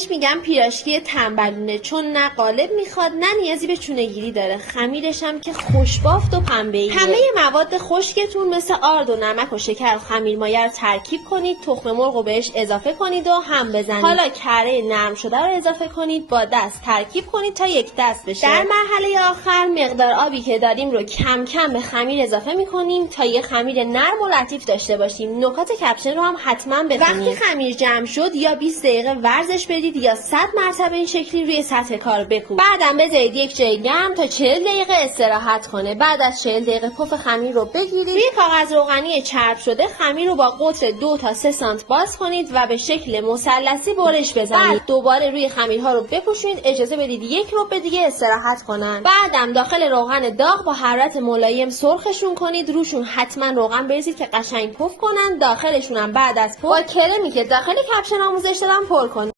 بهش میگم پیراشکی تنبلونه، چون نه قالب میخواد نه نیازی به چونه‌گیری داره. خمیرش هم که خوشبافت و پنبه‌ایه. همه مواد خشکتون مثل آرد و نمک و شکر و خمیرمایه رو ترکیب کنید، تخم مرغ رو بهش اضافه کنید و هم بزنید. حالا کره نرم شده رو اضافه کنید، با دست ترکیب کنید تا یک دست بشه. در مرحله آخر مقدار آبی که داریم رو کم کم به خمیر اضافه میکنیم تا یه خمیر نرم و لطیف داشته باشیم. نکات کپشن رو هم حتما بخونید. وقتی خمیر جمع شد یا 20 دقیقه ورزش بدید یا 100 مرتبه این شکلی روی سطح کار بکوبید. بعدم بذارید یک جای گرم تا 40 دقیقه استراحت کنه. بعد از 40 دقیقه پف خمیر رو بگیرید، روی کاغذ روغنی چرب شده خمیر رو با قطر 2 تا 3 سانت باز کنید و به شکل مثلثی برش بزنید. بعد دوباره روی خمیرها رو بپوشونید، اجازه بدید 1 ربع دیگه استراحت کنن. بعدم داخل روغن داغ با حرارت ملایم سرخشون کنید. روشون حتما روغن بریزید که قشنگ پف کنن. داخلشون هم بعد از پف با کرمی که داخل کپشن آموزش دادم پر کنید.